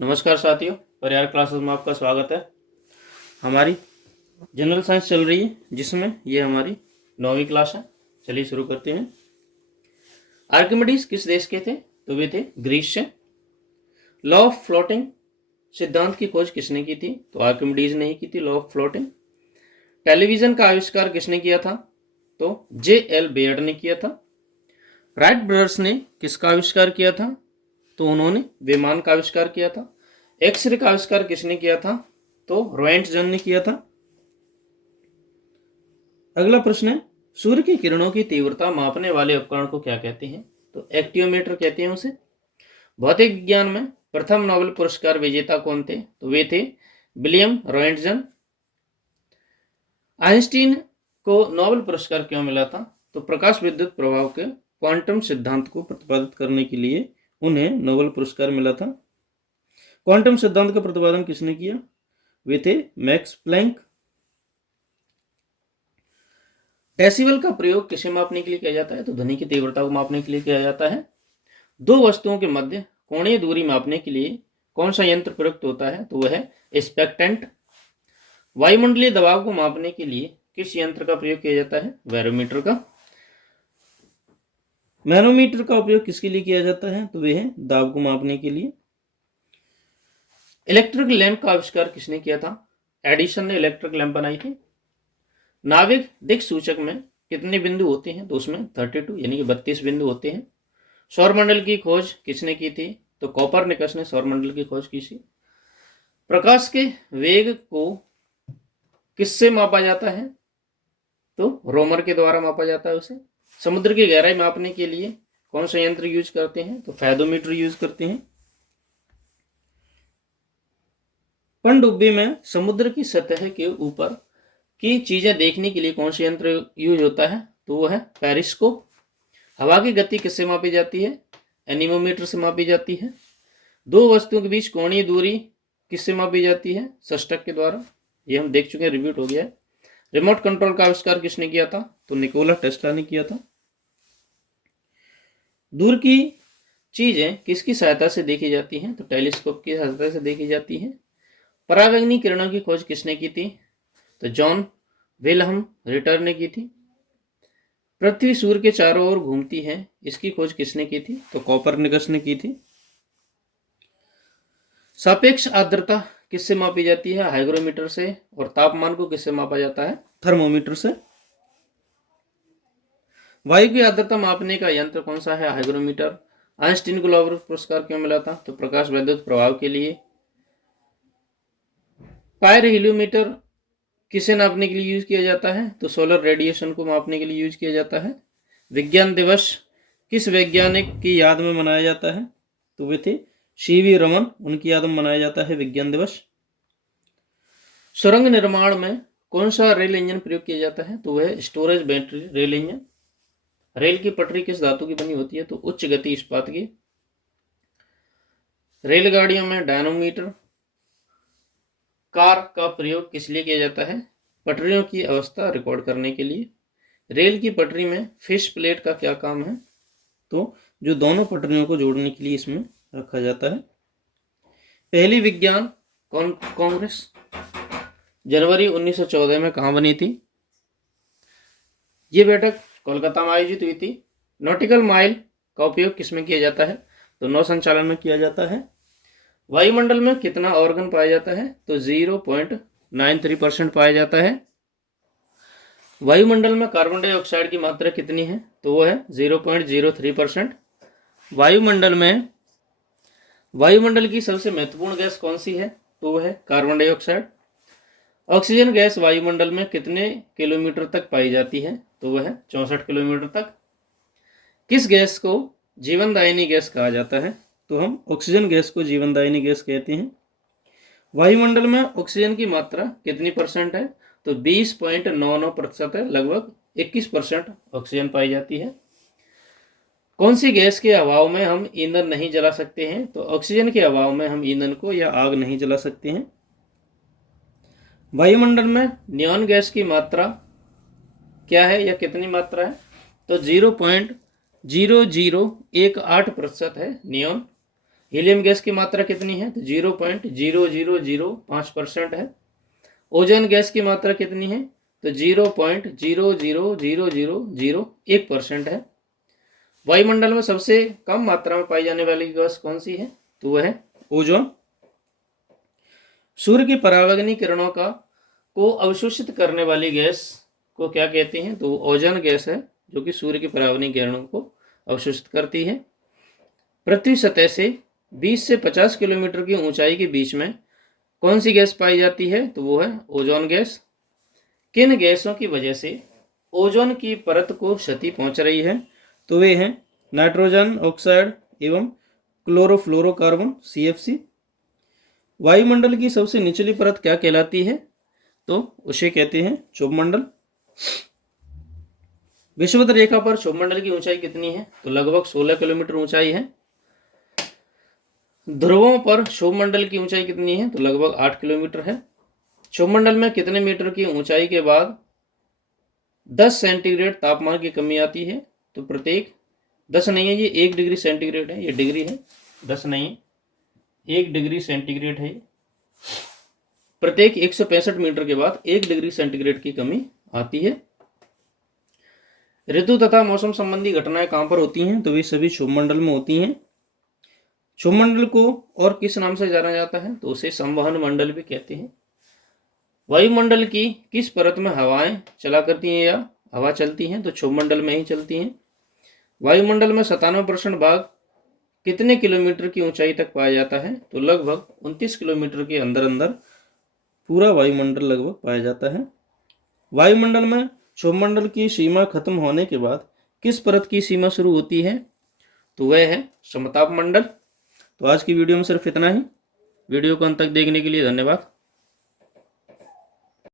नमस्कार साथियों, परिहार क्लासेस में आपका स्वागत है। हमारी जनरल साइंस चल रही है जिसमें ये हमारी 9वीं क्लास है। चलिए शुरू करते हैं। आर्किमिडीज किस देश के थे? तो वे थे ग्रीस से। लॉ ऑफ फ्लोटिंग सिद्धांत की खोज किसने की थी? तो आर्किमिडीज ने ही की थी लॉ ऑफ फ्लोटिंग। टेलीविजन का आविष्कार किसने किया था? तो J.L. बेयर्ड ने किया था। राइट ब्रदर्स ने किसका आविष्कार किया था? तो उन्होंने विमान का आविष्कार किया था। एक्सरे का आविष्कार किसने किया था? तो रोएंटजन ने किया था। अगला प्रश्न है, सूर्य की किरणों की तीव्रता मापने वाले उपकरण को क्या कहते हैं? तो एक्टियोमीटर कहते हैं उसे। भौतिक विज्ञान में प्रथम नोबेल पुरस्कार विजेता कौन थे? तो वे थे विलियम रोएंटजन। आइंस्टीन को नोबेल पुरस्कार क्यों मिला था? तो प्रकाश विद्युत प्रभाव के क्वांटम सिद्धांत को प्रतिपादित करने के लिए उन्हें नोबेल पुरस्कार मिला था। क्वांटम सिद्धांत का प्रतिपादन किसने किया? वे थे मैक्स प्लैंक। डेसिबल का प्रयोग किसे मापने के लिए किया जाता है? तो ध्वनि की तीव्रता को मापने के लिए किया जाता है। दो वस्तुओं के मध्य कोणीय दूरी मापने के लिए कौन सा यंत्र प्रयुक्त होता है? तो वह है स्पेक्टेंट। वायुमंडलीय दबाव को मापने के लिए किस यंत्र का प्रयोग किया जाता है? बैरोमीटर का। मैनोमीटर का उपयोग किसके लिए किया जाता है? तो वह है दाब को मापने के लिए। इलेक्ट्रिक लैंप का आविष्कार किसने किया था? एडिसन ने इलेक्ट्रिक लैंप बनाई थी। नाविक दिक् सूचक में कितने बिंदु होते हैं? तो उसमें 32 यानी कि 32 बिंदु होते हैं। सौरमंडल की खोज किसने की थी? तो कोपरनिकस ने सौरमंडल की खोज की थी। प्रकाश के वेग को किससे मापा जाता है? तो रोमर के द्वारा मापा जाता है उसे। समुद्र की गहराई मापने के लिए कौन सा यंत्र यूज करते हैं? तो फेदोमीटर यूज करते हैं। पनडुब्बी में समुद्र की सतह के ऊपर की चीजें देखने के लिए कौन सा यंत्र यूज होता है? तो वो है पेरिस्कोप। हवा की गति किससे मापी जाती है? एनीमोमीटर से मापी जाती है। दो वस्तुओं के बीच कोणीय दूरी किससे मापी जाती है? सस्टक के द्वारा। ये हम देख चुके हैं, रिपीट हो गया है। रिमोट कंट्रोल का आविष्कार किसने किया था? तो निकोला टेस्ला ने किया था। दूर की चीजें किसकी सहायता से देखी जाती हैं? तो टेलीस्कोप की सहायता से देखी जाती हैं। परावैंगनी किरणों की खोज किसने की थी? तो जॉन विल्हम रिटर ने की थी। पृथ्वी सूर्य के चारों ओर घूमती है, इसकी खोज किसने की थी? तो कोपरनिकस ने की थी। सापेक्ष आर्द्रता किससे मापी जाती है? हाइग्रोमीटर से। और तापमान को किससे मापा जाता है? थर्मोमीटर से। वायु की आर्द्रता मापने का यंत्र कौन सा है? हाइग्रोमीटर। आइंस्टीन को नोबेल पुरस्कार क्यों मिला था? तो प्रकाश विद्युत प्रभाव के लिए। पायरोहीलियोमीटर किसे नापने के लिए यूज किया जाता है? तो सोलर रेडिएशन को मापने के लिए यूज किया जाता है। विज्ञान दिवस किस वैज्ञानिक की याद में मनाया जाता है? तो वे थे सीवी रमन, उनकी याद में मनाया जाता है विज्ञान दिवस। सुरंग निर्माण में कौन सा रेल इंजन प्रयोग किया जाता है? तो वह storage battery rail engine. Rail की पटरी किस धातु की बनी होती है? तो उच्च गति इस्पात की। रेलगाड़ियों में डायनोमीटर कार का प्रयोग किस लिए किया जाता है? पटरियों की अवस्था रिकॉर्ड करने के लिए। रेल की पटरी में फिश प्लेट का क्या काम है? तो जो दोनों पटरियों को जोड़ने के लिए इसमें रखा जाता है। पहली विज्ञान कांग्रेस जनवरी 1914 में कहाँ बनी थी? ये बैठक कोलकाता में आयोजित हुई थी। नॉटिकल माइल का उपयोग किसमें किया जाता है? तो नौ संचालन में किया जाता है। वायुमंडल में कितना ऑर्गन पाया जाता है? तो 0.93% पाया जाता है। वायुमंडल में कार्बन डाइऑक्साइड की मात्रा कितनी है? तो वो है 0.03%। वायुमंडल की सबसे महत्वपूर्ण गैस कौन सी है? तो वह है कार्बन डाइऑक्साइड। ऑक्सीजन गैस वायुमंडल में कितने किलोमीटर तक पाई जाती है? तो वह है 64 किलोमीटर तक। किस गैस को जीवनदायिनी गैस कहा जाता है? तो हम ऑक्सीजन गैस को जीवनदायिनी गैस कहते हैं। वायुमंडल में ऑक्सीजन की मात्रा कितनी परसेंट है? तो 20.99% है, लगभग 21% ऑक्सीजन पाई जाती है। कौन सी गैस के अभाव में हम ईंधन नहीं जला सकते हैं? तो ऑक्सीजन के अभाव में हम ईंधन को या आग नहीं जला सकते हैं। वायुमंडल में नियॉन गैस की मात्रा क्या है या कितनी मात्रा है? तो 0.0018% है नियॉन। हीलियम गैस की मात्रा कितनी है? तो 0.0005% है। ओजोन गैस की मात्रा कितनी है? तो 0.0000001% है। वायुमंडल में सबसे कम मात्रा में पाई जाने वाली गैस कौन सी है? तो वह है ओजोन। सूर्य की परावैंगनी किरणों को अवशोषित करने वाली गैस को क्या कहते हैं? तो ओजोन गैस है, जो कि सूर्य की परावैंगनी किरणों को अवशोषित करती है। पृथ्वी सतह से 20 से 50 किलोमीटर की ऊंचाई के बीच में कौन सी गैस पाई जाती है? तो वो है ओजोन गैस। किन गैसों की वजह से ओजोन की परत को क्षति पहुंच रही है? तो वे हैं नाइट्रोजन ऑक्साइड एवं क्लोरोफ्लोरोकार्बन CFC। वायुमंडल की सबसे निचली परत क्या कहलाती है? तो उसे कहते हैं क्षोभमंडल। विषुवत रेखा पर क्षोभमंडल की ऊंचाई कितनी है? तो लगभग 16 किलोमीटर ऊंचाई है। ध्रुवों पर क्षोभमंडल की ऊंचाई कितनी है? तो लगभग 8 किलोमीटर है। क्षोभमंडल में कितने मीटर की ऊंचाई के बाद 10 सेंटीग्रेड तापमान की कमी आती है? तो प्रत्येक 10 नहीं है, ये 1 डिग्री सेंटीग्रेड है, ये डिग्री है, 10 नहीं है, 1 डिग्री सेंटीग्रेड है। प्रत्येक 165 मीटर के बाद 1 डिग्री सेंटीग्रेड की कमी आती है। ऋतु तथा मौसम संबंधी घटनाएं कहां पर होती हैं? तो वे सभी क्षोभमंडल में होती हैं। क्षोभमंडल को और किस नाम से जाना जाता है? तो उसे संवहन मंडल भी कहते हैं। वायुमंडल की किस परत में हवाएं चला करती हैं या हवा चलती हैं? तो क्षोभमंडल में ही चलती हैं। वायुमंडल में 97% भाग कितने किलोमीटर की ऊंचाई तक पाया जाता है? तो लगभग 29 किलोमीटर के अंदर अंदर पूरा वायुमंडल लगभग पाया जाता है। वायुमंडल में क्षोभमंडल की सीमा खत्म होने के बाद किस परत की सीमा शुरू होती है? तो वह है समताप मंडल। तो आज की वीडियो में सिर्फ इतना ही। वीडियो को अंत तक देखने के लिए धन्यवाद।